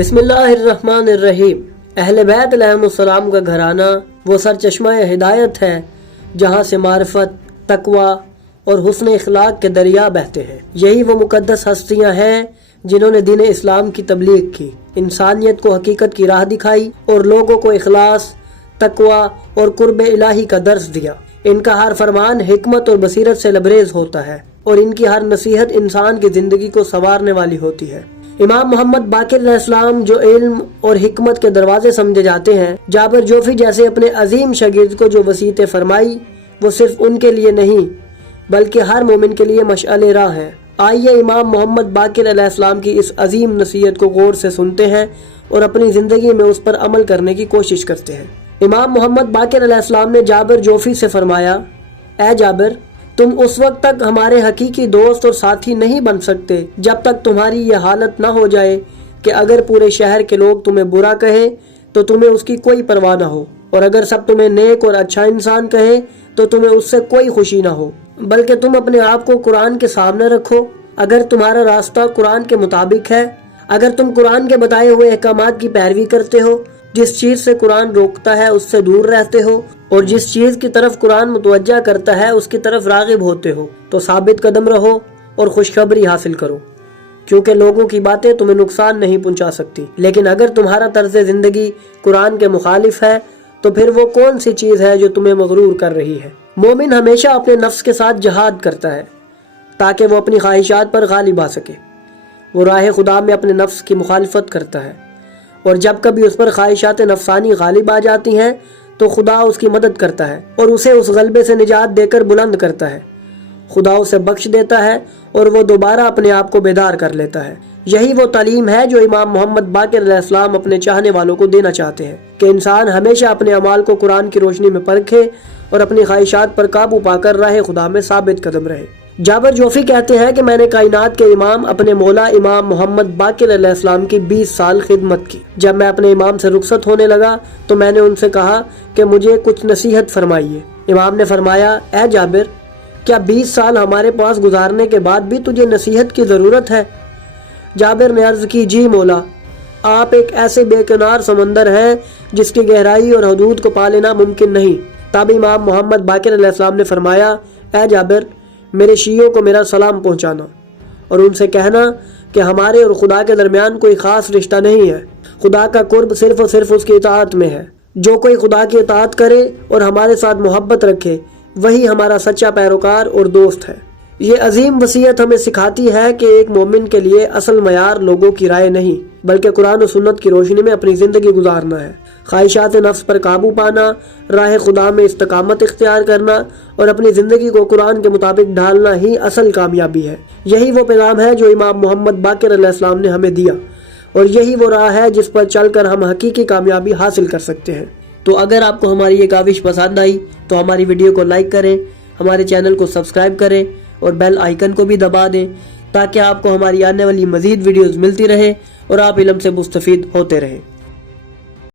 بسم اللہ الرحمن الرحیم۔ اہل بیت علیہم السلام کا گھرانہ وہ سرچشمہ ہدایت ہے جہاں سے معرفت، تقوی اور حسن اخلاق کے دریا بہتے ہیں۔ یہی وہ مقدس ہستیاں ہیں جنہوں نے دین اسلام کی تبلیغ کی، انسانیت کو حقیقت کی راہ دکھائی اور لوگوں کو اخلاص، تقوی اور قرب الہی کا درس دیا۔ ان کا ہر فرمان حکمت اور بصیرت سے لبریز ہوتا ہے اور ان کی ہر نصیحت انسان کی زندگی کو سنوارنے والی ہوتی ہے۔ امام محمد باقر علیہ السلام جو علم اور حکمت کے دروازے سمجھے جاتے ہیں، جابر جوفی جیسے اپنے عظیم شاگرد کو جو وصیت فرمائی وہ صرف ان کے لیے نہیں بلکہ ہر مومن کے لیے مشعل راہ ہے۔ آئیے امام محمد باقر علیہ السلام کی اس عظیم نصیحت کو غور سے سنتے ہیں اور اپنی زندگی میں اس پر عمل کرنے کی کوشش کرتے ہیں۔ امام محمد باقر علیہ السلام نے جابر جوفی سے فرمایا، اے جابر، تم اس وقت تک ہمارے حقیقی دوست اور ساتھی نہیں بن سکتے جب تک تمہاری یہ حالت نہ ہو جائے کہ اگر پورے شہر کے لوگ تمہیں برا کہیں تو تمہیں اس کی کوئی پرواہ نہ ہو، اور اگر سب تمہیں نیک اور اچھا انسان کہیں تو تمہیں اس سے کوئی خوشی نہ ہو، بلکہ تم اپنے آپ کو قرآن کے سامنے رکھو۔ اگر تمہارا راستہ قرآن کے مطابق ہے، اگر تم قرآن کے بتائے ہوئے احکامات کی پیروی کرتے ہو، جس چیز سے قرآن روکتا ہے اس سے دور رہتے ہو، اور جس چیز کی طرف قرآن متوجہ کرتا ہے اس کی طرف راغب ہوتے ہو، تو ثابت قدم رہو اور خوشخبری حاصل کرو، کیونکہ لوگوں کی باتیں تمہیں نقصان نہیں پہنچا سکتی۔ لیکن اگر تمہارا طرز زندگی قرآن کے مخالف ہے تو پھر وہ کون سی چیز ہے جو تمہیں مغرور کر رہی ہے؟ مومن ہمیشہ اپنے نفس کے ساتھ جہاد کرتا ہے تاکہ وہ اپنی خواہشات پر غالب آ سکے۔ وہ راہ خدا میں اپنے نفس کی مخالفت کرتا ہے، اور جب کبھی اس پر خواہشات نفسانی غالب آ جاتی ہیں تو خدا اس کی مدد کرتا ہے اور اسے اس غلبے سے نجات دے کر بلند کرتا ہے۔ خدا اسے بخش دیتا ہے اور وہ دوبارہ اپنے آپ کو بیدار کر لیتا ہے۔ یہی وہ تعلیم ہے جو امام محمد باقر علیہ السلام اپنے چاہنے والوں کو دینا چاہتے ہیں کہ انسان ہمیشہ اپنے اعمال کو قرآن کی روشنی میں پرکھے اور اپنی خواہشات پر قابو پا کر راہ خدا میں ثابت قدم رہے۔ جابر جوفی کہتے ہیں کہ میں نے کائنات کے امام اپنے مولا امام محمد باقر علیہ السلام کی 20 سال خدمت کی۔ جب میں اپنے امام سے رخصت ہونے لگا تو میں نے ان سے کہا کہ مجھے کچھ نصیحت فرمائیے۔ امام نے فرمایا، اے جابر، کیا 20 سال ہمارے پاس گزارنے کے بعد بھی تجھے نصیحت کی ضرورت ہے؟ جابر نے عرض کی، جی مولا، آپ ایک ایسے بے کنار سمندر ہیں جس کی گہرائی اور حدود کو پا لینا ممکن نہیں۔ تب امام محمد باقر علیہ السلام نے فرمایا، اے جابر، میرے شیعوں کو میرا سلام پہنچانا اور ان سے کہنا کہ ہمارے اور خدا کے درمیان کوئی خاص رشتہ نہیں ہے۔ خدا کا قرب صرف اور صرف اس کی اطاعت میں ہے۔ جو کوئی خدا کی اطاعت کرے اور ہمارے ساتھ محبت رکھے وہی ہمارا سچا پیروکار اور دوست ہے۔ یہ عظیم وصیت ہمیں سکھاتی ہے کہ ایک مومن کے لیے اصل معیار لوگوں کی رائے نہیں بلکہ قرآن و سنت کی روشنی میں اپنی زندگی گزارنا ہے۔ خواہشات نفس پر قابو پانا، راہ خدا میں استقامت اختیار کرنا اور اپنی زندگی کو قرآن کے مطابق ڈھالنا ہی اصل کامیابی ہے۔ یہی وہ پیغام ہے جو امام محمد باقر علیہ السلام نے ہمیں دیا، اور یہی وہ راہ ہے جس پر چل کر ہم حقیقی کامیابی حاصل کر سکتے ہیں۔ تو اگر آپ کو ہماری یہ کاوش پسند آئی تو ہماری ویڈیو کو لائک کریں، ہمارے چینل کو سبسکرائب کریں اور بیل آئیکن کو بھی دبا دیں تاکہ آپ کو ہماری آنے والی مزید ویڈیوز ملتی رہے اور آپ علم سے مستفید ہوتے رہیں۔